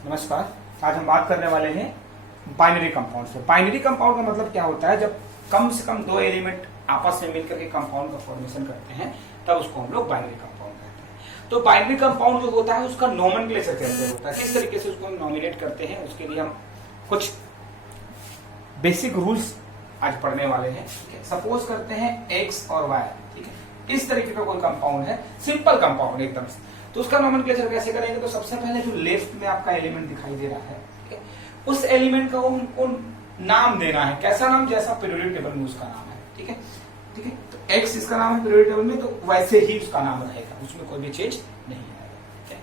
नमस्कार। आज हम बात करने वाले हैं बाइनरी कंपाउंड से। बाइनरी कंपाउंड का मतलब क्या होता है? जब कम से कम दो एलिमेंट आपस में मिलकर के कंपाउंड का फॉर्मेशन करते हैं तब उसको हम लोग बाइनरी कंपाउंड कहते हैं। तो बाइनरी कंपाउंड जो होता है उसका नोमेनक्लेचर कैसे होता है, किस तरीके से उसको हम नॉमिनेट करते हैं, उसके लिए हम कुछ बेसिक रूल्स आज पढ़ने वाले हैं। सपोज करते हैं एक्स और वाई, ठीक है, इस तरीके का कोई कंपाउंड है, सिंपल कंपाउंड एकदम से, तो उसका नोमेनक्लेचर कैसे करेंगे? तो सबसे पहले जो लेफ्ट में आपका एलिमेंट दिखाई दे रहा है, ठीक है, उस एलिमेंट का हमको नाम देना है। कैसा नाम? जैसा पीरियोडिक टेबल में उसका नाम है, ठीक है, ठीक है। तो एक्स इसका नाम है पीरियोडिक टेबल में, तो वैसे ही उसका नाम रहेगा, उसमें कोई भी चेंज नहीं आएगा।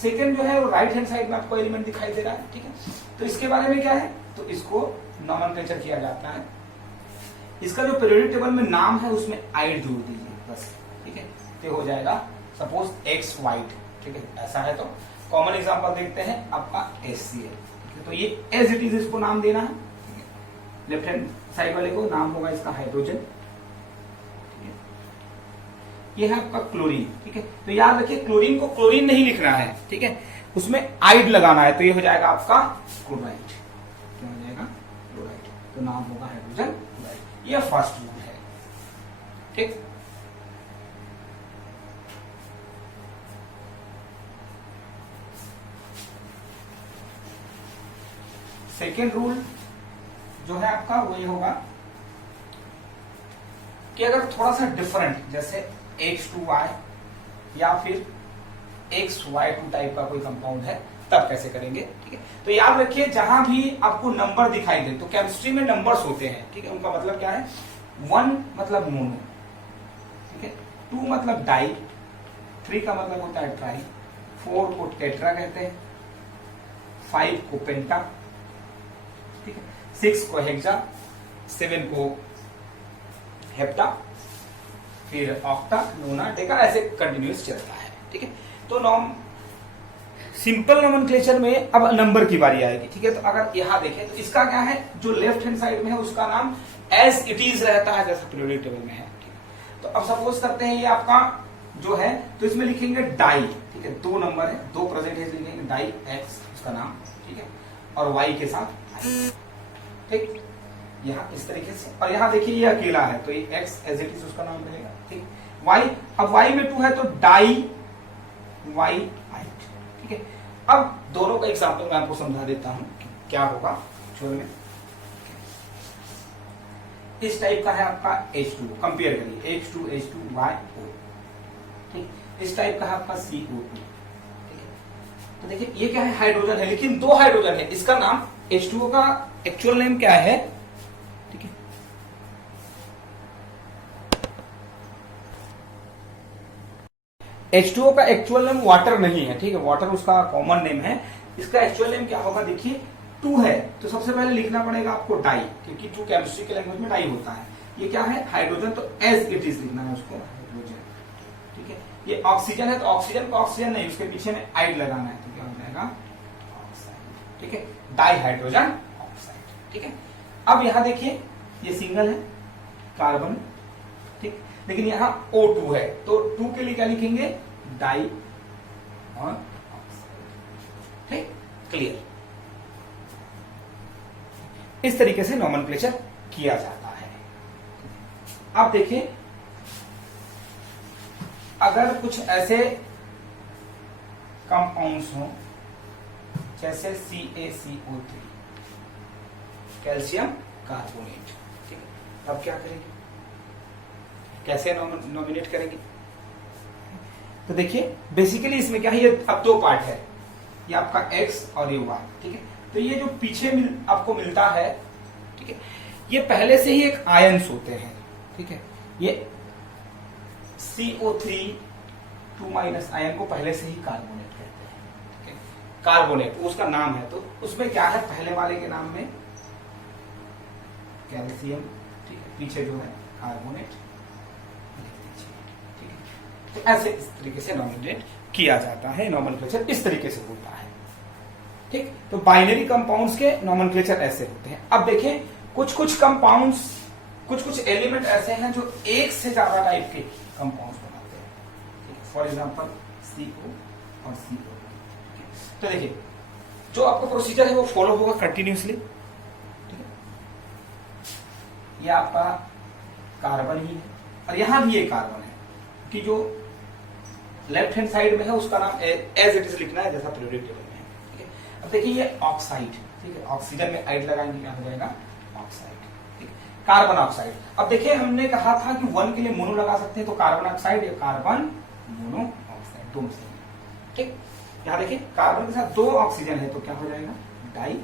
सेकेंड जो है वो राइट हैंड साइड में आपको एलिमेंट दिखाई दे रहा है, ठीक है। तो इसके बारे में क्या है? तो इसको नोमेनक्लेचर किया जाता है। इसका जो पीरियोडिक टेबल में नाम है उसमें आइड जोड़ दीजिए बस, ठीक है, तो हो जाएगा सपोज एक्स वाइट, ठीक है, ऐसा है। तो कॉमन एग्जांपल देखते हैं आपका HCl, तो ये एज इट इज इसको नाम देना है। लेफ्ट हैंड साइड वाले को नाम होगा इसका हाइड्रोजन, ठीक है। ये है आपका क्लोरीन, ठीक है। तो याद रखिए क्लोरीन को क्लोरीन नहीं लिखना है, ठीक है, उसमें आइड लगाना है, तो ये हो जाएगा आपका क्लोराइड। क्या हो जाएगा? क्लोराइड। तो नाम होगा हाइड्रोजन क्लोराइड। ये फर्स्ट रूल है, ठीक। सेकेंड रूल जो है आपका वो ये होगा कि अगर थोड़ा सा डिफरेंट, जैसे H2Y या फिर XY2 टाइप का कोई कंपाउंड है, तब कैसे करेंगे, ठीक है। तो याद रखिए जहां भी आपको नंबर दिखाई दे, तो केमिस्ट्री में नंबर्स होते हैं, ठीक है, उनका मतलब क्या है? 1 मतलब मोनो, ठीक है, 2 मतलब डाई, 3 का मतलब होता है ट्राई, 4 को टेट्रा कहते हैं, 5 को पेंटा, 6 को हेक्सा, 7 को हेप्टा, फिर ऑक्टा, नोना, डेका, ऐसे कंटिन्यूस चलता है, ठीक है। तो सिंपल नोमेनक्लेचर में अब नंबर की बारी आएगी, ठीक है। तो अगर यहां देखें तो इसका क्या है, जो लेफ्ट हैंड साइड में है उसका नाम एज इट इज रहता है, जैसा पीरियोडिक टेबल में है, ठीक है। तो अब सपोज करते हैं ये आपका जो है, तो इसमें लिखेंगे डाई, ठीक है, 2 नंबर है, 2 प्रेजेंट है, लिखेंगे डाई एक्स उसका नाम, ठीक है, और वाई के साथ, ठीक, यहाँ इस तरीके से। और यहाँ देखिए ये अकेला है, तो ये एक्स एज इट इज उसका नाम रहेगा, ठीक। वाई, अब वाई में 2 है तो डाई वाई आइट, ठीक है। अब दोनों का एग्जांपल मैं आपको समझा देता हूं क्या होगा एक्चुअल में। इस टाइप का है आपका H2, कंपेयर करिए H2HO, ठीक। इस टाइप का है आपका CO2, ठीक है। तो देखिए ये क्या है? हाइड्रोजन है, लेकिन 2 हाइड्रोजन है। इसका नाम H2O का एक्चुअल नेम क्या है, ठीक है, H2O का एक्चुअल नेम वाटर नहीं है, ठीक है, वाटर उसका कॉमन नेम है। इसका एक्चुअल नेम क्या होगा? देखिए 2 है तो सबसे पहले लिखना पड़ेगा आपको डाई, क्योंकि 2 केमिस्ट्री के लैंग्वेज में डाई होता है। ये क्या है? हाइड्रोजन, तो एज इट इज लिखना है उसको, हाइड्रोजन, ठीक है। ये ऑक्सीजन है तो ऑक्सीजन को ऑक्सीजन नहीं, उसके पीछे में आइड लगाना है, तो क्या हो जाएगा? ऑक्साइड, ठीक है, डाई हाइड्रोजन ऑक्साइड, ठीक है। अब यहां देखिए ये सिंगल है, कार्बन, ठीक, लेकिन यहां O2 है, तो 2 के लिए क्या लिखेंगे? डाई और ऑक्साइड, ठीक, क्लियर। इस तरीके से नोमेनक्लेचर किया जाता है। अब देखिए अगर कुछ ऐसे कंपाउंड्स हो जैसे CaCO3, कैल्शियम कार्बोनेट, ठीक है, अब क्या करेंगे? कैसे नॉमिनेट करेंगे? तो देखिए बेसिकली इसमें क्या है, ये अब 2 पार्ट है, ये आपका X और ये Y, ठीक है। तो ये जो पीछे आपको मिलता है, ठीक है, ये पहले से ही एक आयंस होते हैं, ठीक है। ये CO3 2- आयन को पहले से ही कार्बोनेट कहते हैं, ठीक है, कार्बोनेट उसका नाम है। तो उसमें क्या है? पहले वाले के नाम में कैल्शियम, ठीक है, पीछे जो है कार्बोनेट, ठीक है। तो ऐसे इस तरीके से नॉमिनेट किया जाता है। नोमेनक्लेचर इस तरीके से होता है, ठीक। तो बाइनरी कंपाउंड्स के नोमेनक्लेचर ऐसे होते हैं। अब देखें कुछ कंपाउंड्स, कुछ एलिमेंट ऐसे हैं जो एक से ज्यादा टाइप के कंपाउंड्स बनाते हैं, फॉर एग्जांपल CO और CO। तो देखिए जो आपका प्रोसीजर है वो फॉलो होगा कंटिन्यूसली। ठीक है, ये आपका कार्बन ही है और यहां भी ये कार्बन है कि जो लेफ्ट हैंड साइड में है उसका नाम एज इट इज लिखना है जैसा पीरियोडिक टेबल में है। ठीक है, अब देखिए ये ऑक्साइड, ठीक है, ऑक्सीजन में आइड लगाएंगे क्या हो जाएगा ऑक्साइड। ठीक है, कार्बन ऑक्साइड। अब देखिए हमने कहा था कि 1 के लिए मोनो लगा सकते हैं, तो कार्बन ऑक्साइड या कार्बन मोनो ऑक्साइड दोनों से। ठीक, यहां देखिए कार्बन के साथ 2 ऑक्सीजन है तो क्या हो जाएगा डाई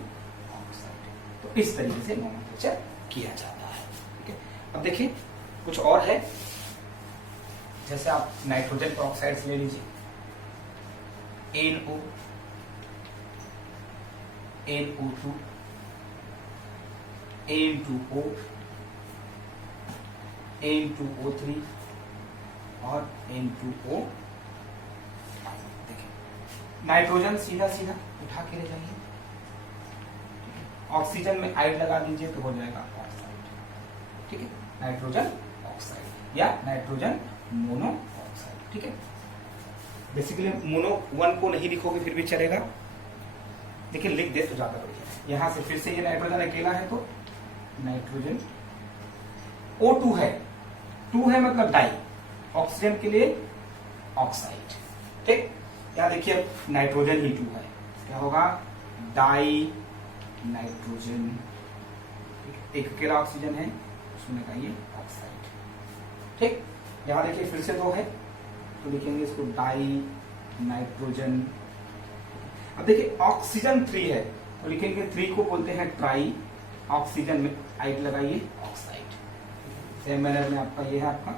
ऑक्साइड। तो इस तरीके से नोमेनक्लेचर किया जाता है। ठीक है, अब देखिए कुछ और है, जैसे आप नाइट्रोजन पेरोक्साइड ले लीजिए, NO, NO2, N2O, N2O3 और N2O। देखिए नाइट्रोजन सीधा सीधा उठा के ले जाइए, ऑक्सीजन में आइड लगा दीजिए तो हो जाएगा ऑक्साइड। ठीक है, नाइट्रोजन ऑक्साइड या नाइट्रोजन मोनो ऑक्साइड। ठीक है, बेसिकली मोनो 1 को नहीं लिखोगे फिर भी चलेगा, देखिए लिख दे तो ज्यादा बढ़िया। यहां से फिर से ये नाइट्रोजन अकेला है तो नाइट्रोजन O2 है, 2 है मतलब डाई, ऑक्सीजन के लिए ऑक्साइड। ठीक, यहां देखिए नाइट्रोजन ही 2 है, क्या होगा डाई नाइट्रोजन। एक अकेला ऑक्सीजन है उसमें का ये ऑक्साइड। ठीक, यहां देखिए फिर से 2 है तो लिखेंगे इसको डाई नाइट्रोजन। अब देखिए ऑक्सीजन 3 है तो लिखेंगे 3 को बोलते हैं ट्राई, ऑक्सीजन में आइड लगाइए ऑक्साइड। सेम मैनर में आपका ये है आपका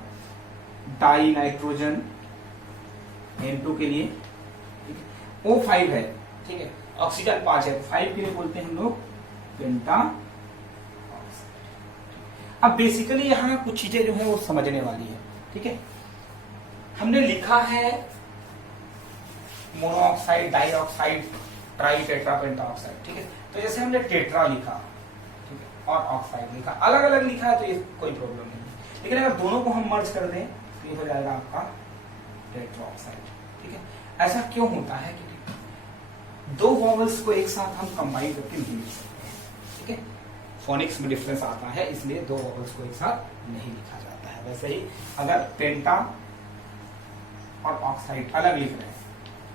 डाई नाइट्रोजन N2 के लिए। O5 है, ठीक है, ऑक्सीजन 5 है, 5 के लिए बोलते हैं हम लोग पेंटा ऑक्साइड। अब बेसिकली यहां कुछ चीजें जो है वो समझने वाली है। ठीक है, हमने लिखा है मोनोऑक्साइड, डाइऑक्साइड, ट्राई, टेट्रा, पेंटा ऑक्साइड। ठीक है, तो जैसे हमने टेट्रा लिखा, ठीक है, और ऑक्साइड लिखा, अलग अलग लिखा है तो ये कोई प्रॉब्लम नहीं है, लेकिन अगर दोनों को हम मर्ज कर दें तो ये हो जाएगा आपका टेट्रा ऑक्साइड। ठीक है, ऐसा क्यों होता है कि 2 वॉवल्स को एक साथ हम कंबाइन करके नहीं लिख सकते हैं। ठीक है, फोनिक्स में डिफरेंस आता है इसलिए 2 वॉवल्स को एक साथ नहीं लिखा जाता है। वैसे ही अगर पेंटा और ऑक्साइड अलग लिख रहे हैं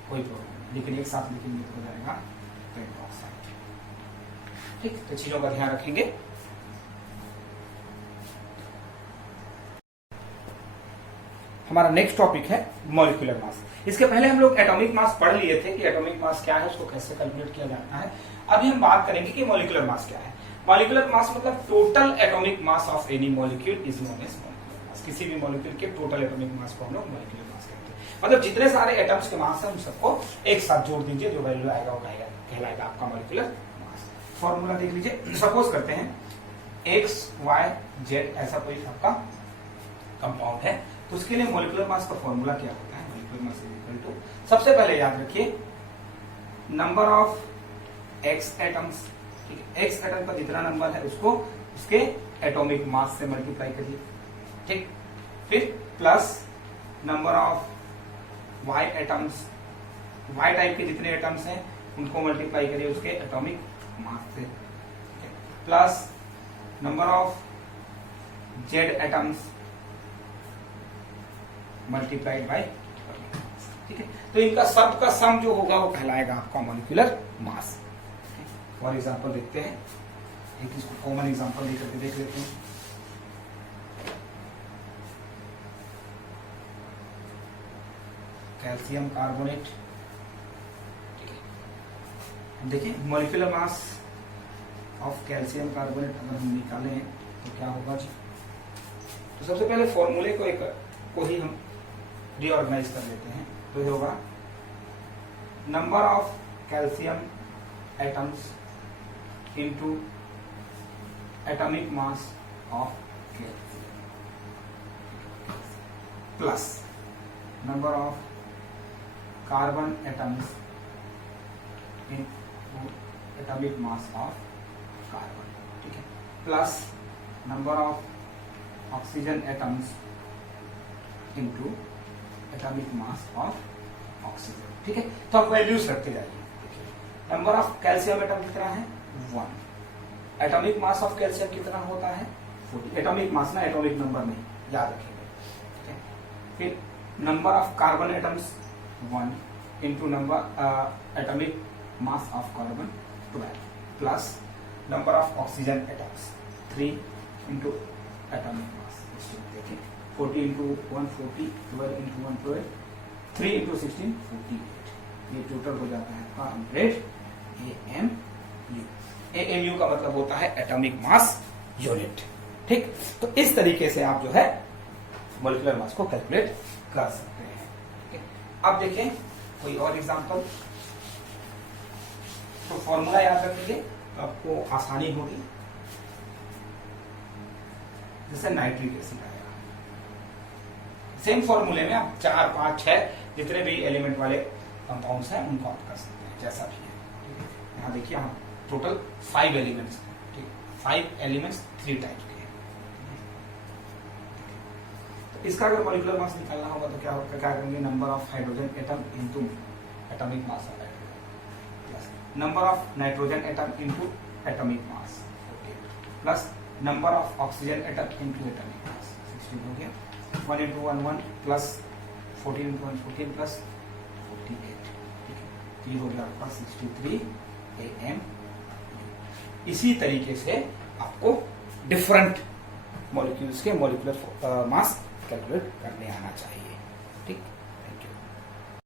कोई प्रॉब्लम नहीं, लेकिन एक साथ लिखेंगे तो हो जाएगा पेंटा ऑक्साइड। ठीक, तो चीजों का ध्यान रखेंगे। हमारा नेक्स्ट टॉपिक है मॉलिक्यूलर मास। इसके पहले हम लोग एटॉमिक मास पढ़ लिए थे कि एटॉमिक मास क्या है, उसको कैसे कैलकुलेट किया जाता है। अभी हम बात करेंगे कि मॉलिक्यूलर मास क्या है। मॉलिक्यूलर मास मतलब total atomic mass of any molecule is known as molecular mass. किसी भी मॉलिक्यूल के टोटल एटॉमिक मास को हम लोग मॉलिक्यूलर मास कहते हैं। मतलब जितने सारे एटम्स के मास है उन सबको एक साथ जोड़ दीजिए, जो वैल्यू आएगा वो कहलाएगा आपका मॉलिक्यूलर मास। फॉर्मूला देख लीजिए, सपोज करते हैं एक्स वाई जेड ऐसा कोई आपका कंपाउंड है, तो उसके लिए मॉलिक्यूलर मास का फॉर्मूला क्या होता है। Molecular mass is equal to, सबसे पहले याद रखिए नंबर ऑफ एक्स एटम्स। ठीक है, एक्स एटम का जितना नंबर है उसको उसके एटॉमिक मास से मल्टीप्लाई करिए। ठीक, फिर plus number of Y atoms, Y type के जितने एटम्स हैं उनको मल्टीप्लाई करिए उसके एटॉमिक मास से, plus number of Z atoms multiplied by. ठीक है, तो इनका सब का सम जो होगा वो कहलाएगा आपका मॉलिक्यूलर मास। फॉर एग्जांपल देखते हैं, एक इसको कॉमन एग्जांपल लेकर के देख लेते हैं। Calcium carbonate. ठीक है, देखिए molecular mass of calcium carbonate अगर हम निकालें तो क्या होगा जी। तो सबसे पहले फॉर्मूले को ही हम रीऑर्गेनाइज कर लेते हैं, तो ये होगा number of calcium atoms into atomic mass of calcium plus number of carbon atoms into atomic mass of carbon. ठीक है, plus number of oxygen atoms into atomic mass of oxygen. ठीक है, तो आप वैल्यूज रखते जाइए। देखिए नंबर ऑफ कैल्शियम एटम कितना है 1। एटॉमिक मास ऑफ कैल्शियम कितना होता है 40। एटॉमिक मास ना, एटॉमिक नंबर नहीं, याद रखिएगा। फिर number of carbon atoms 1 into number atomic mass of carbon 12 plus number of oxygen atoms 3 into atomic mass. देखिए 40 इंटू 140, 12 इंटू 112, 3 इंटू 16 48। ये टोटल हो जाता है 100 AMU। AMU का मतलब होता है एटॉमिक मास यूनिट। ठीक, तो इस तरीके से आप जो है मॉलिक्यूलर मास को कैलकुलेट कर सकते हैं। ठीक है, अब देखें कोई और एग्जांपल। तो फॉर्मूला याद रखेंगे तो आपको आसानी होगी। जैसे नाइट्रिक एसिड आएगा, सेम फॉर्मूले में आप 4, 5, 6 जितने भी एलिमेंट वाले कंपाउंड्स हैं उनको आप कर सकते हैं, जैसा भी है। ठीक है, यहाँ देखिए हम टोटल 5 एलिमेंट्स, ठीक, 5 एलिमेंट्स 3 टाइप के हैं। तो इसका अगर मॉलिक्यूलर मास निकालना होगा तो क्या होगा, क्या करेंगे, number of hydrogen atom into atomic mass of hydrogen plus number of nitrogen atom into atomic mass 48 plus number of oxygen atom into atomic mass 16 हो गया। 1 इंटू 1 1 प्लस 14 इंटू 1 14 प्लस 48। ठीक है, तो ये हो गया आपका 63 AM। इसी तरीके से आपको डिफरेंट मॉलिक्यूल्स के मॉलिक्यूलर मास कैलकुलेट करने आना चाहिए। ठीक।